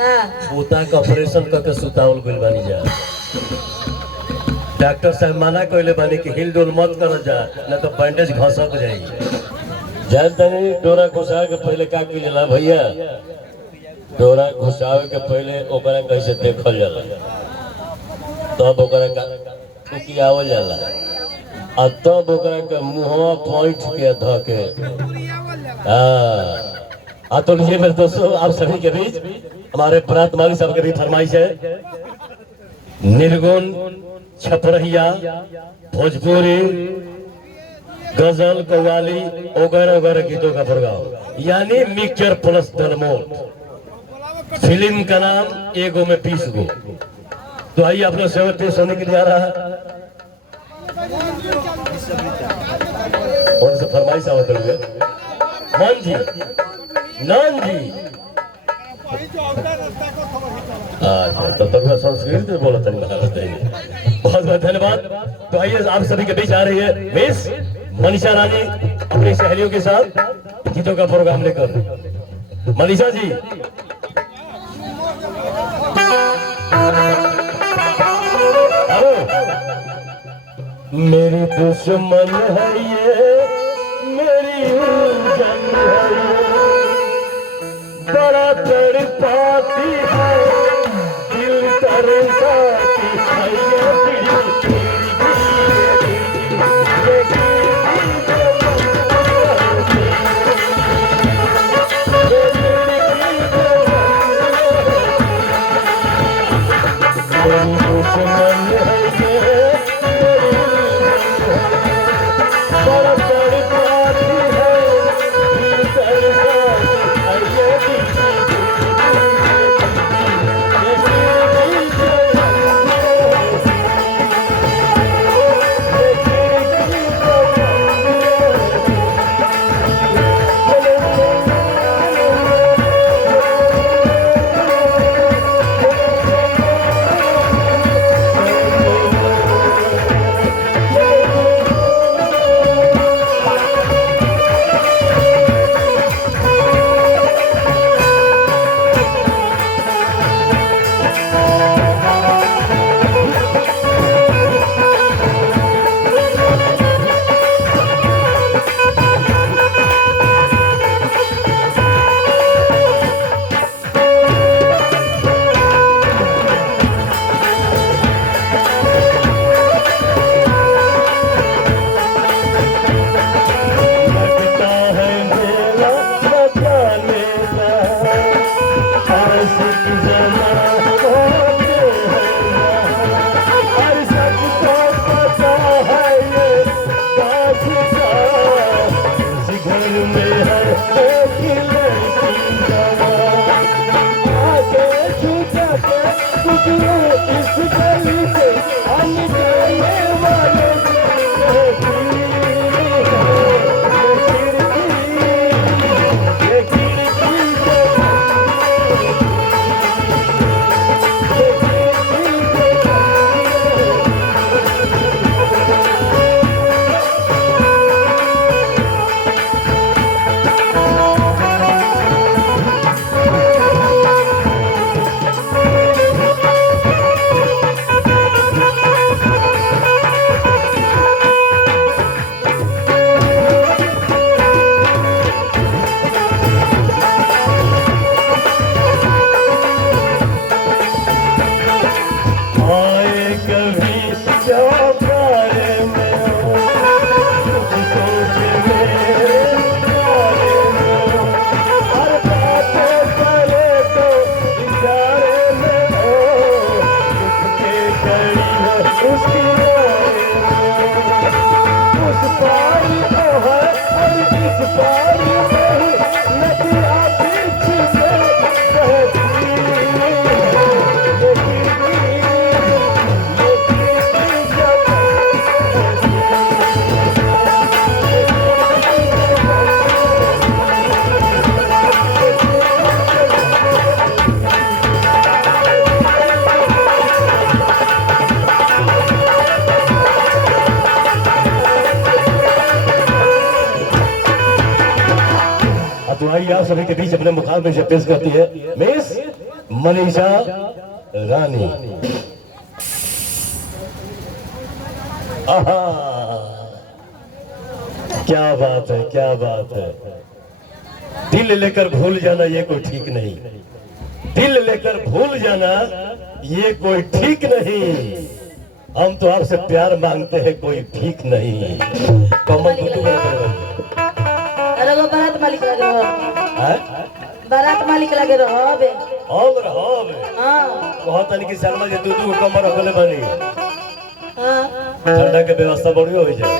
पोता का ऑपरेशन करके सुतावल गइल बानी जा। डॉक्टर साहब मना कइले बानी कि हिल डोल मत कर जा, न तो बैंडेज घसक जाई। जान तनी डोरा घुसावे के पहले का कइला भैया, डोरा घुसावे के पहले ओकरा कैसे देखल जाला, तब ओकरा का कुकियावल जाला, और तब ओकरा के मुंहवा पॉइंट के ध के तो लीजिए मेरे दोस्तों, आप सभी के बीच हमारे प्रात माली साहब के भी फरमाइश है। निर्गुण, छपरहिया, भोजपुरी, गजल, कव्वाली वगैरह वगैरह गीतों का प्रोग्राम, यानी मिक्सचर प्लस दलमोट। फिल्म का नाम एगो में 20 गो। तो आइए अपना सेवा पेश होने के लिए आ रहा है। उनसे फरमाइश आवत हुए मान जी, नान जी। अच्छा, तो तब संस्कृत में बोला था बहुत बहुत धन्यवाद। तो आइए आप सभी के बीच आ रही है मिस मनीषा रानी अपनी सहेलियों के साथ गीतों का प्रोग्राम लेकर। मनीषा जी, हेलो। मेरी दुश्मन है ये, मेरी उलझन है ये, बड़ा तड़पाती है, दिल तरसाती है ये। आप सभी के बीच अपने मुखार में पेश करती है मिस मनीषा रानी। आहा, क्या बात है, क्या बात है। दिल लेकर भूल जाना ये कोई ठीक नहीं, दिल लेकर भूल जाना ये कोई ठीक नहीं। हम तो आपसे प्यार मांगते हैं, कोई ठीक नहीं। कमल बुद्धू अरे वो बारात मालिक लगे रहो, बारात मालिक लगे रहो बे। हम रहब हाँ बहुत तनिक शर्मा जी दू दू कमर रखले बानी, हाँ ठंडा के व्यवस्था बढ़िया हो जाए।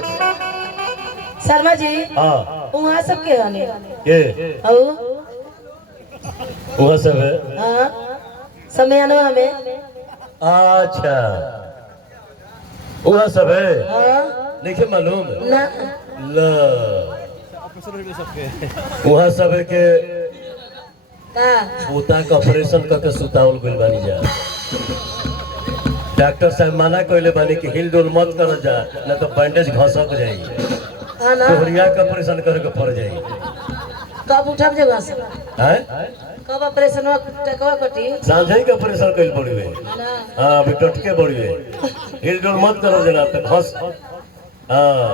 शर्मा जी हाँ वहाँ सब के हने के औ वहाँ सब है। हाँ समय आना हमें। अच्छा वहाँ सब है, हाँ देखिए मालूम ना ल वहाँ सब है के का पोता का ऑपरेशन करके सुतावल गइल बानी जा। डॉक्टर साहब मना कइले बानी कि हिल डुल मत कर जा, न तो बैंडेज घसक जाई, हाँ ना तोहरिया का ऑपरेशन करे के पड़ जाई। कब उठब जगह से हैं कब ऑपरेशन टकवा कटी सांझे के ऑपरेशन कइल पड़िवे। ना हाँ अभी टटके बढ़िए, हिल डुल मत कर देना तो घस। हाँ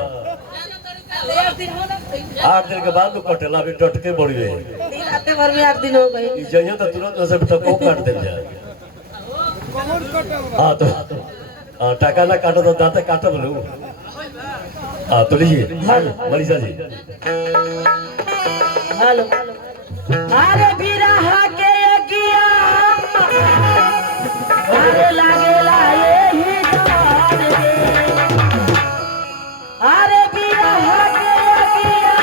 8 दिन के बाद तो कटेला, अभी टटके बढ़िए। दिन आते भर में 8 दिन हो गए। जाइए तो तुरंत वैसे भी तो काट दे जा। हाँ तो टाका ना काटो तो दांत काटो बोलू। हाँ तो लीजिए मनीषा जी। हेलो अरे बिरहा के अगिया अरे लागेला यही जान रे। अरे बिरहा के अगिया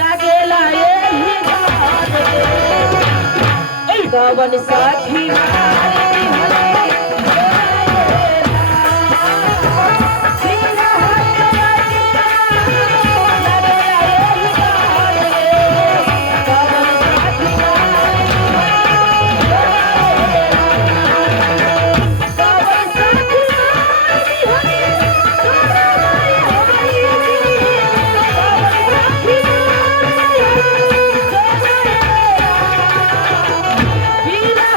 लागेला यही जान रे। कवन साखी मारी हले Vida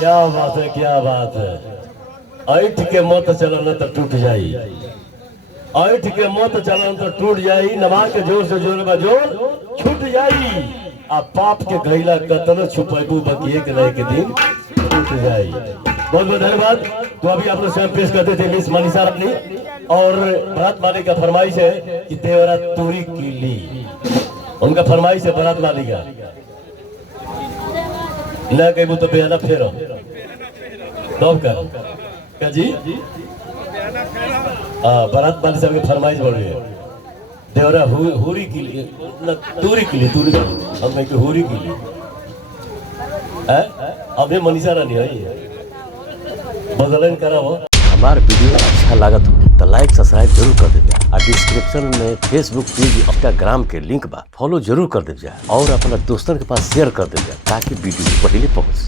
क्या बात है, क्या बात है। ऐठ के मत चलन तो टूट जाई, ऐठ के मत चलन तो टूट जाई, नमा के जोर से जोर में जोर छूट जाई। आ पाप के गैला कतन छुपैबू बाकी एक न एक दिन टूट जाई। बहुत बहुत धन्यवाद। तो अभी आप लोग स्वयं पेश करते थे मिस मनीषा अपनी, और बारात वाले का फरमाइश है कि तेरा तूरी की ली, उनका फरमाइश है बारात वाली का। न कहबू तो बेहना फेरो तब का जी। बारात वाले साहब की फरमाइश बढ़ रही है, देवरा हुरी की लिए न तूरी की लिए, तूरी हम नहीं कि हुरी की लिए है। अब ये मनीषा रानी है बदलन करा हो। हमारा वीडियो अच्छा लागत हो तो लाइक सब्सक्राइब जरूर कर दीजिए, और डिस्क्रिप्शन में फेसबुक पेज इंस्टाग्राम के लिंक बा, फॉलो जरूर कर दीजिए, और अपना दोस्तों के पास शेयर कर दीजिए ताकि वीडियो पहले पहुंचे।